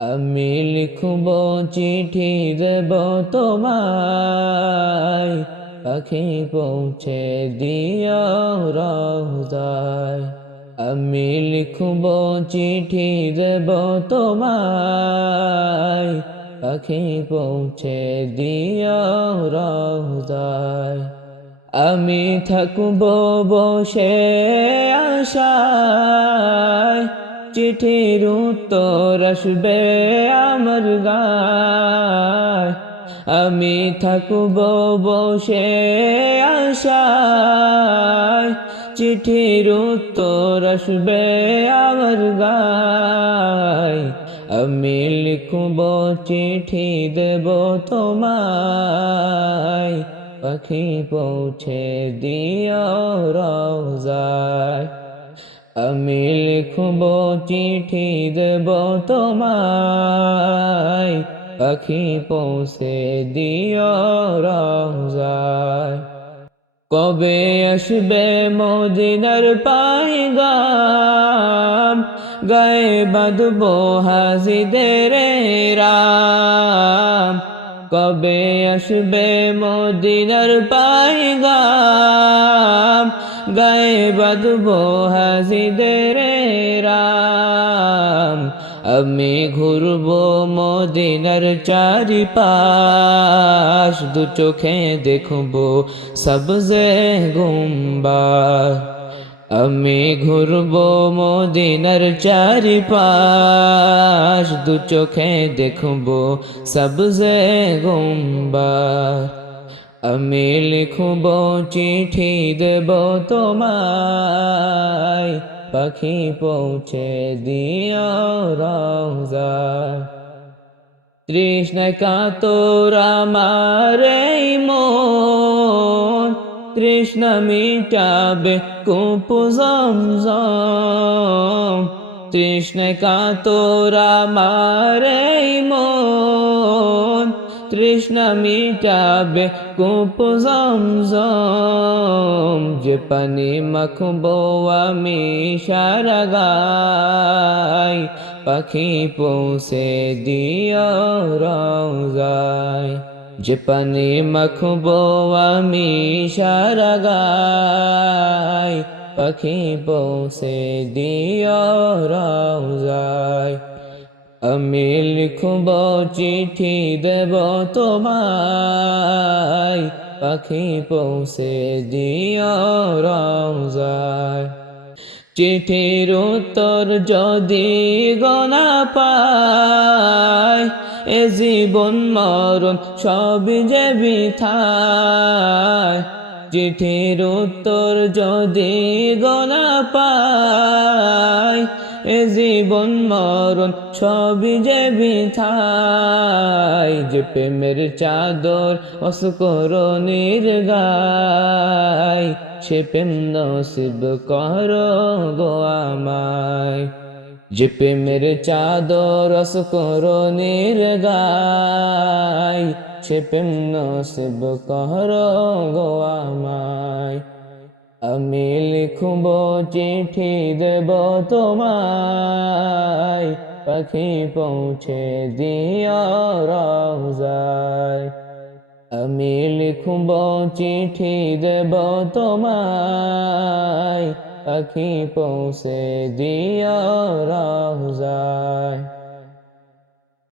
আমি লিখব চিঠি দেব তোমায়, পাখি পৌঁছে দিও রওজায়। আমি লিখব চিঠি দেব তোমায়, পাখি পৌঁছে দিও রওজায়। আমি থাকব বসে আশায়, চিঠির উত্তর আসবে আমার গায়। আমি থাকব বসে আশায়, চিঠির উত্তর আসবে আমার গায়। আমি লিখব চিঠি দেব তোমায়, পাখি পৌঁছে দিও রওজায়। আমি লিখব চিঠি দেব তোমায়, পাখি পৌঁছে দিও রওজায়। কবে আসবে মদিনার পায়গাম, গায়ে বাঁধব হাজিদের রাম। কবে আসবে মদিনার পায়গাম, গায়ে বাঁধব হাজিদের রাম। আমি ঘুরব মদিনার চারিপাশ, দু চোখে দেখব সবজে গুম্বাদ। আমি ঘুরব মদিনার চারিপাশ, দু চোখে দেখব সবজে গুম্বাদ। আমি লিখব চিঠি দেব তোমায়, পাখি পৌঁছে দিও রওজায়। তৃষ্ণায় কাতর আমার এই মন, তৃষ্ণা মিটাবে কূপ জমজম। তৃষ্ণায় কাতর আমার এই মন, তৃষ্ণা মিটাবে কূপ জমজম। যে পানি মাখবো আমি সারা গায়, পাখি পৌঁছে দিও রওজায়। যে পানি মাখবো আমি সারা গায়, পাখি পৌঁছে দিও রওজায়। আমি লিখব চিঠি দেব তোমায়, পাখি পৌঁছে দিও রওজায়। চিঠির উত্তর যদি গোনা পায়, এ জীবন মরণ সব যে বৃথায়। চিঠির উত্তর যদি গোনা পায়, এ জীবন মরণ সব যে বৃথায়। যে প্রেমের চাদর অসকরণের গায়, সে প্রেম নসিব করো গো আমায়। যে প্রেমের চাদর অসকরণের গায়, সে প্রেম নসিব করো গো আমায়। আমি লিখব চিঠি দেব তোমায়, পাখি পৌঁছে দিও রওজায়। আমি লিখব চিঠি দেব তোমায়, পাখি পৌঁছে দিও রওজায়।